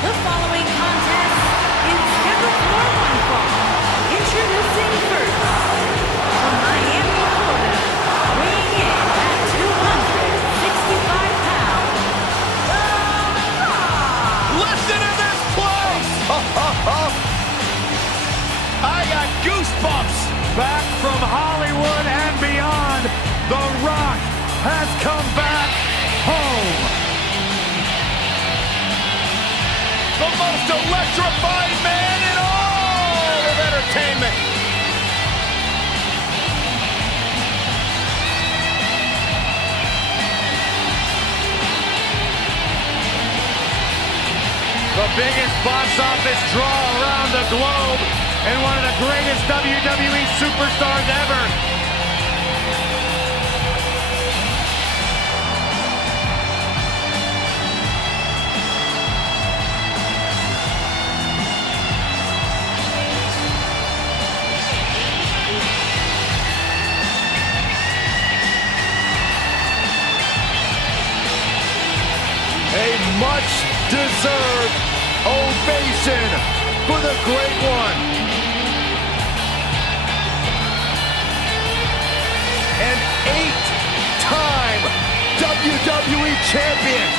The following contest is scheduled for one fall. Introducing first, from Miami, Florida, weighing in at 265 pounds, The Rock. Listen to this place! I got goosebumps! Back from Hollywood and beyond, The Rock has come back home. The most electrifying man in all of entertainment. The biggest box office draw around the globe and one of the greatest WWE superstars ever. A much-deserved ovation for the Great One. An 8-time WWE champion.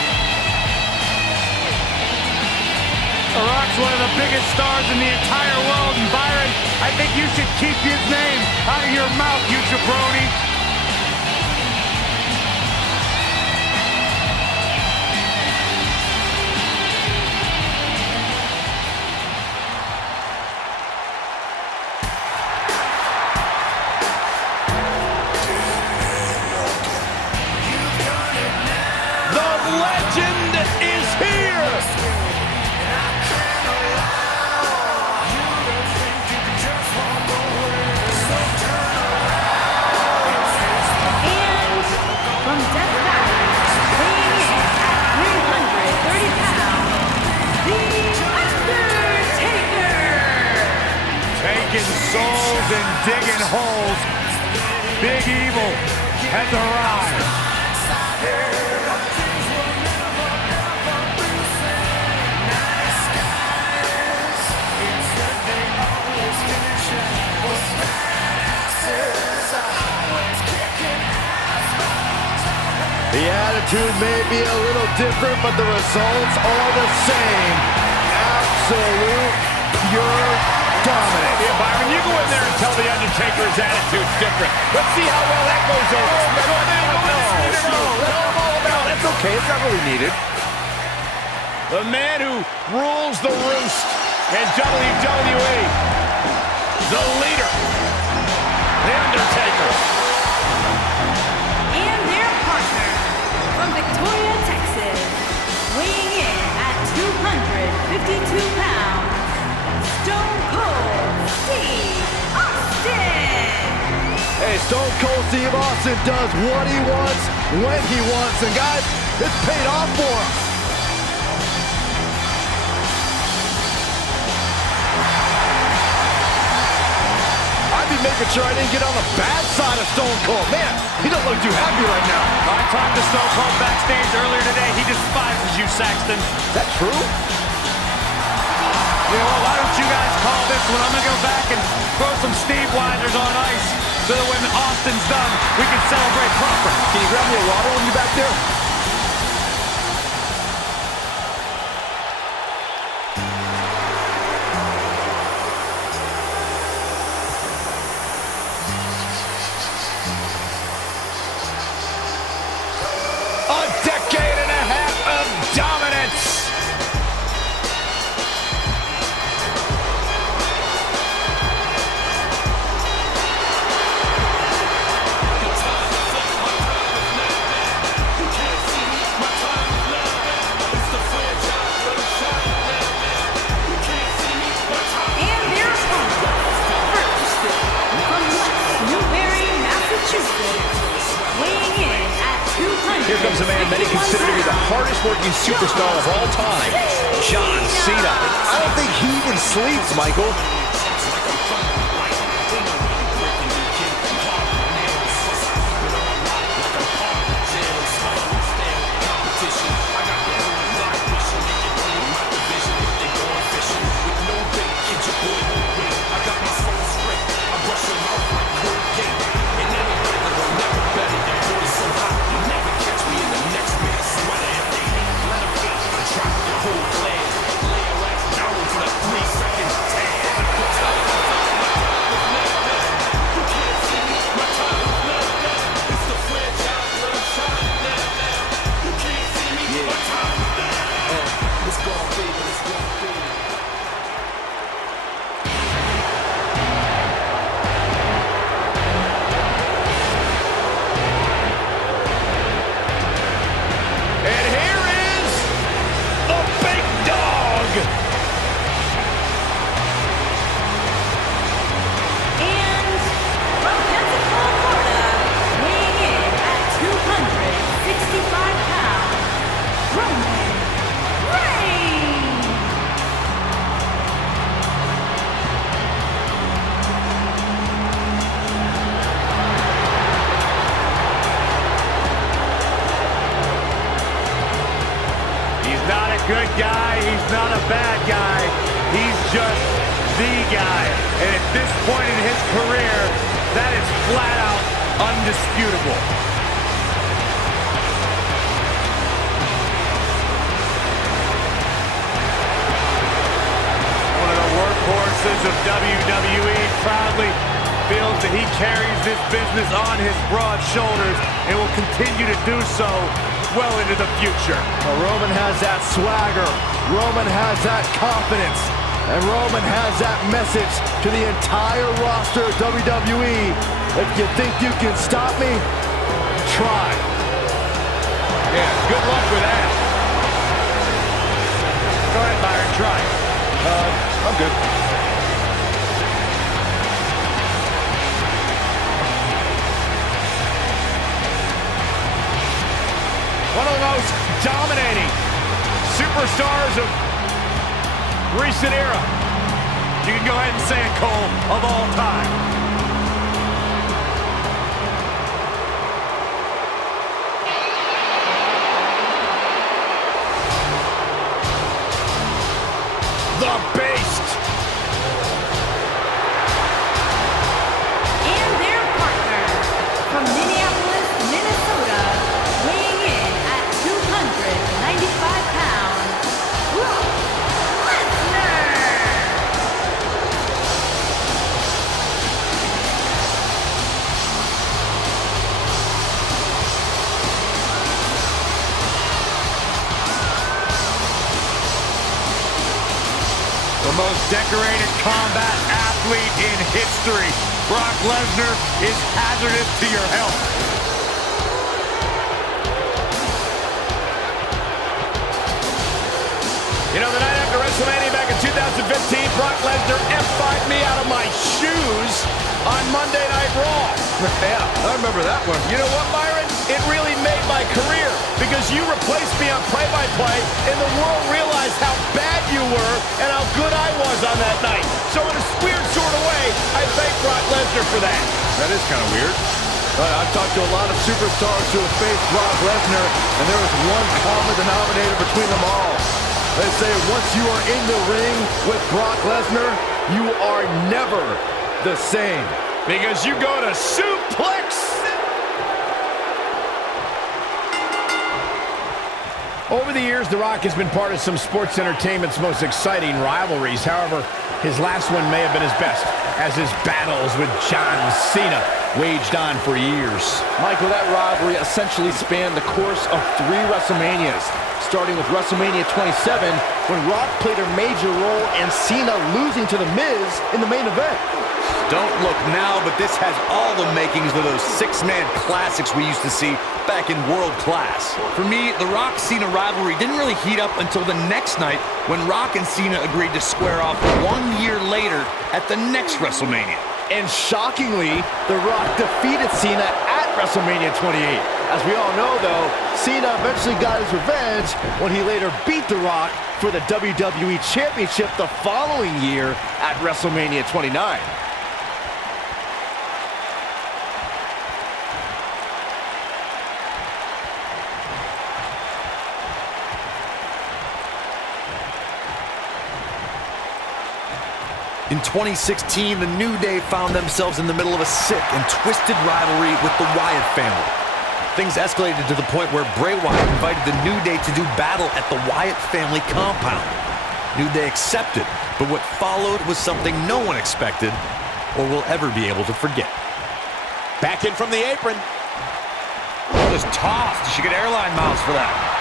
The Rock's one of the biggest stars in the entire world, and Byron, I think you should keep his name out of your mouth, you jabroni. Souls and digging holes. Big Evil has arrived. The attitude may be a little different, but the results are the same. Absolute, pure dominant. Yeah, Byron, you go in there and tell the Undertaker his attitude's different. Let's see how well that goes over. That's okay, it's not really needed. The man who rules the roost in WWE. The leader. The Undertaker. And their partner, from Victoria, Texas, weighing in at 252 pounds, Stone Cold Steve Austin. Hey, Stone Cold Steve Austin does what he wants, when he wants, and guys, it's paid off for him. I'd be making sure I didn't get on the bad side of Stone Cold. Man, he doesn't look too happy right now. I talked to Stone Cold backstage earlier today. He despises you, Saxton. Is that true? You know what, why don't you guys call this one? I'm going to go back and throw some Steve Weisers on ice so that when Austin's done, we can celebrate proper. Can you grab me a water when you're back there? A decade and a half of dominance. hardest working superstar of all time, John Cena. I don't think he even sleeps, Michael. Good guy, he's not a bad guy, he's just the guy. And at this point in his career, that is flat out undisputable. One of the workhorses of WWE proudly feels that he carries this business on his broad shoulders and will continue to do so well into the future. Well, Roman has that swagger, Roman has that confidence, and Roman has that message to the entire roster of WWE. If you think you can stop me, try. Yeah, good luck with that. Go ahead, Byron, try. I'm good. One of the most dominating superstars of recent era. You can go ahead and say it, Cole, of all time. The Beast. And their partner from Minneapolis, Minnesota, weighing in at 295 pounds, Brock Lesnar. The most decorated combat athlete in history. Brock Lesnar is hazardous to your health. You know, the night after WrestleMania back in 2015, Brock Lesnar F5'd me out of my shoes on Monday Night Raw. Yeah, I remember that one. You know what, Byron? It really made my career because you replaced me on play-by-play and the world realized how bad you were and how good I was on that night. So in a weird sort of way, I thank Brock Lesnar for that. That is kind of weird. I've talked to a lot of superstars who have faced Brock Lesnar, and there is one common denominator between them all. They say once you are in the ring with Brock Lesnar, you are never the same. Because you go to suplex. Over the years, The Rock has been part of some sports entertainment's most exciting rivalries. However, his last one may have been his best, as his battles with John Cena waged on for years. Michael, that rivalry essentially spanned the course of 3 WrestleManias, starting with WrestleMania 27, when Rock played a major role and Cena losing to The Miz in the main event. Don't look now, but this has all the makings of those 6-man classics we used to see back in world class. For me, the Rock-Cena rivalry didn't really heat up until the next night when Rock and Cena agreed to square off 1 year later at the next WrestleMania. And shockingly, The Rock defeated Cena at WrestleMania 28. As we all know, though, Cena eventually got his revenge when he later beat The Rock for the WWE Championship the following year at WrestleMania 29. In 2016, the New Day found themselves in the middle of a sick and twisted rivalry with the Wyatt family. Things escalated to the point where Bray Wyatt invited the New Day to do battle at the Wyatt family compound. New Day accepted, but what followed was something no one expected or will ever be able to forget. Back in from the apron. Just tossed. She get airline miles for that.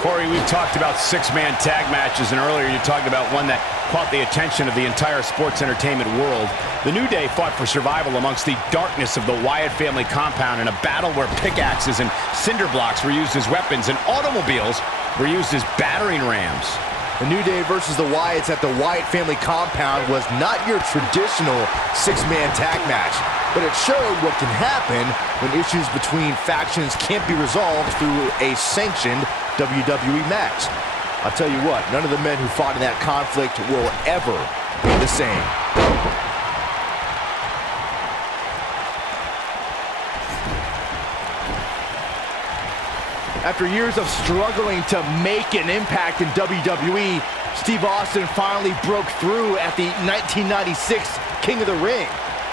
Corey, we've talked about six-man tag matches, and earlier you talked about one that caught the attention of the entire sports entertainment world. The New Day fought for survival amongst the darkness of the Wyatt family compound in a battle where pickaxes and cinder blocks were used as weapons and automobiles were used as battering rams. The New Day versus the Wyatts at the Wyatt family compound was not your traditional six-man tag match, but it showed what can happen when issues between factions can't be resolved through a sanctioned WWE match. I'll tell you what, none of the men who fought in that conflict will ever be the same. After years of struggling to make an impact in WWE, Steve Austin finally broke through at the 1996 King of the Ring.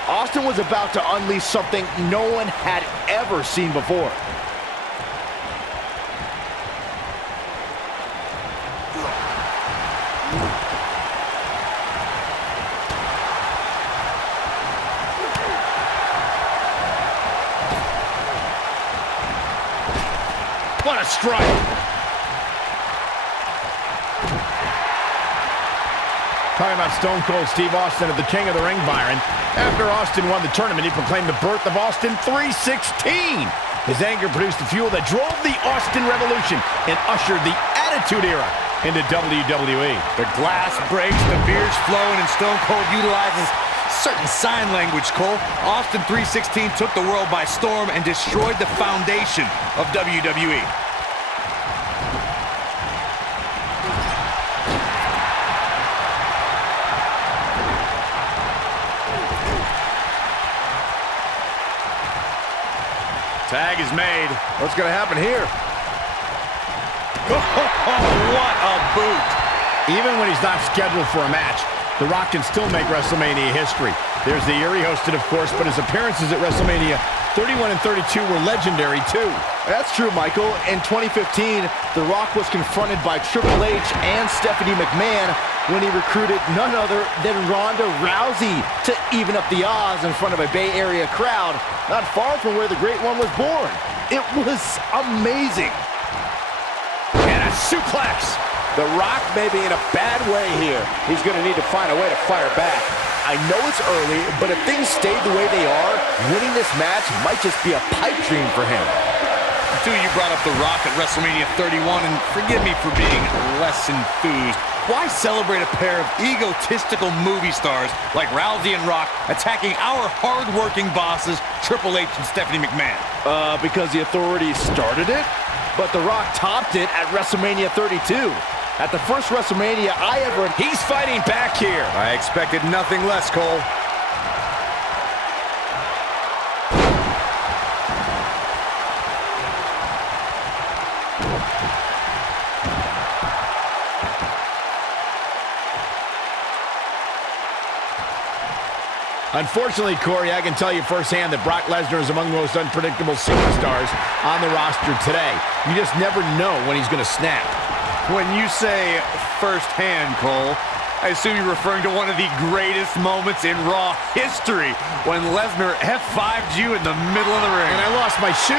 Austin was about to unleash something no one had ever seen before. What a strike! Talking about Stone Cold Steve Austin at the King of the Ring, Byron. After Austin won the tournament, he proclaimed the birth of Austin 316. His anger produced the fuel that drove the Austin Revolution and ushered the Attitude Era into WWE. The glass breaks, the beer's flowing, and Stone Cold utilizes certain sign language, Cole. Austin 316 took the world by storm and destroyed the foundation of WWE. Tag is made. What's going to happen here? What a boot! Even when he's not scheduled for a match, The Rock can still make WrestleMania history. There's the year he hosted, of course, but his appearances at WrestleMania 31 and 32 were legendary, too. That's true, Michael. In 2015, The Rock was confronted by Triple H and Stephanie McMahon when he recruited none other than Ronda Rousey to even up the odds in front of a Bay Area crowd, not far from where the Great One was born. It was amazing. And a suplex. The Rock may be in a bad way here. He's going to need to find a way to fire back. I know it's early, but if things stayed the way they are, winning this match might just be a pipe dream for him. Until you brought up The Rock at WrestleMania 31, and forgive me for being less enthused, why celebrate a pair of egotistical movie stars like Rousey and Rock attacking our hard-working bosses, Triple H and Stephanie McMahon? Because the authorities started it, but The Rock topped it at WrestleMania 32. At the first WrestleMania I ever... He's fighting back here. I expected nothing less, Cole. Unfortunately, Corey, I can tell you firsthand that Brock Lesnar is among the most unpredictable superstars on the roster today. You just never know when he's going to snap. When you say firsthand, Cole, I assume you're referring to one of the greatest moments in Raw history when Lesnar F5'd you in the middle of the ring. And I lost my shoe.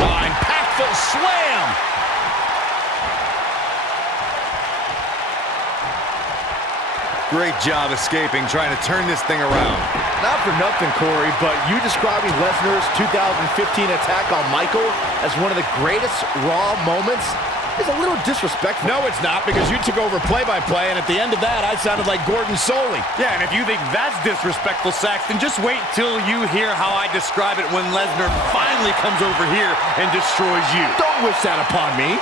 Oh, impactful slam. Great job escaping, trying to turn this thing around. Not for nothing, Corey, but you describing Lesnar's 2015 attack on Michael as one of the greatest Raw moments is a little disrespectful. No, it's not, because you took over play-by-play, and at the end of that, I sounded like Gordon Soley. Yeah, and if you think that's disrespectful, Saxton, just wait till you hear how I describe it when Lesnar finally comes over here and destroys you. Don't wish that upon me.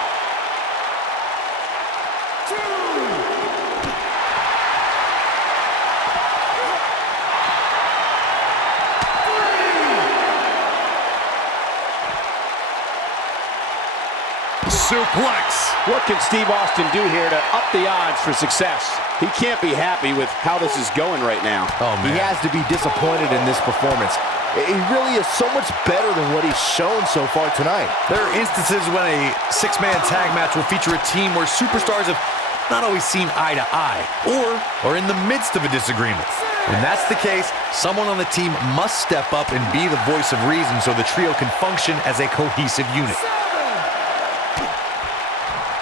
Suplex. What can Steve Austin do here to up the odds for success? He can't be happy with how this is going right now. Oh, man. He has to be disappointed in this performance. He really is so much better than what he's shown so far tonight. There are instances when a six-man tag match will feature a team where superstars have not always seen eye to eye, or are in the midst of a disagreement. When that's the case, someone on the team must step up and be the voice of reason so the trio can function as a cohesive unit.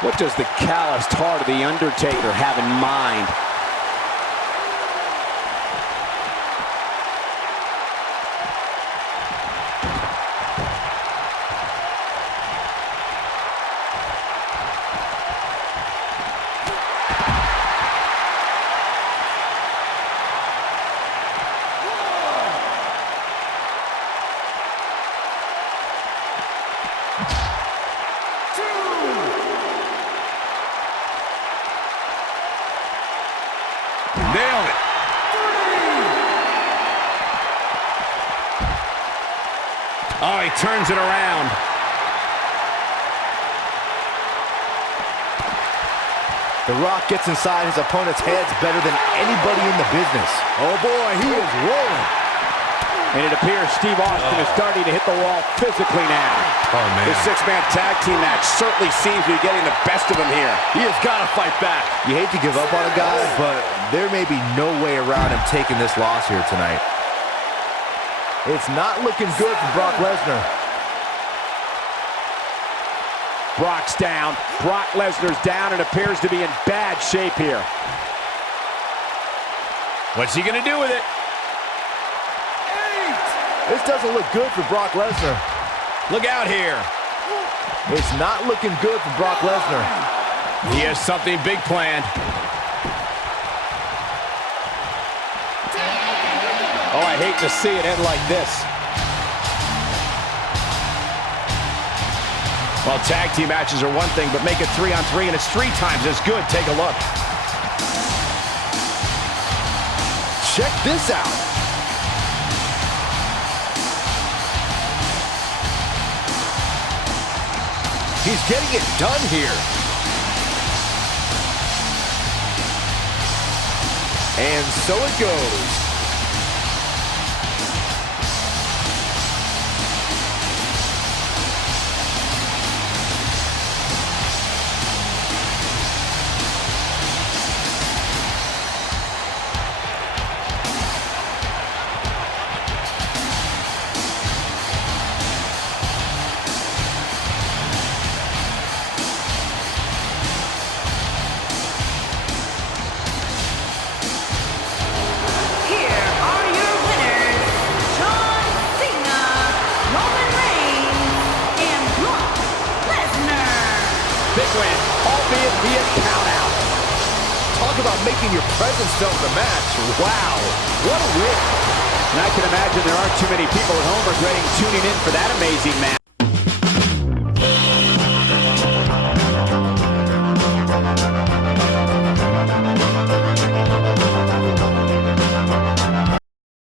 What does the calloused heart of the Undertaker have in mind? Nailed it. Oh, he turns it around. The Rock gets inside his opponent's heads better than anybody in the business. Oh boy, he is rolling. And it appears Steve Austin is starting to hit the wall physically now. Oh, man. This six-man tag team match certainly seems to be getting the best of him here. He has got to fight back. You hate to give up on a guy, but there may be no way around him taking this loss here tonight. It's not looking good for Brock Lesnar. Brock's down. Brock Lesnar's down and appears to be in bad shape here. What's he going to do with it? This doesn't look good for Brock Lesnar. Look out here. It's not looking good for Brock Lesnar. He has something big planned. Oh, I hate to see it end like this. Well, tag team matches are one thing, but make it 3-on-3 and it's 3 times as good. Take a look. Check this out. He's getting it done here. And so it goes. Here are your winners, John Cena, Roman Reigns, and Brock Lesnar. Big win, albeit via countout. Talk about making your presence felt in the match. Wow, what a win. And I can imagine there aren't too many people at home regretting tuning in for that amazing match.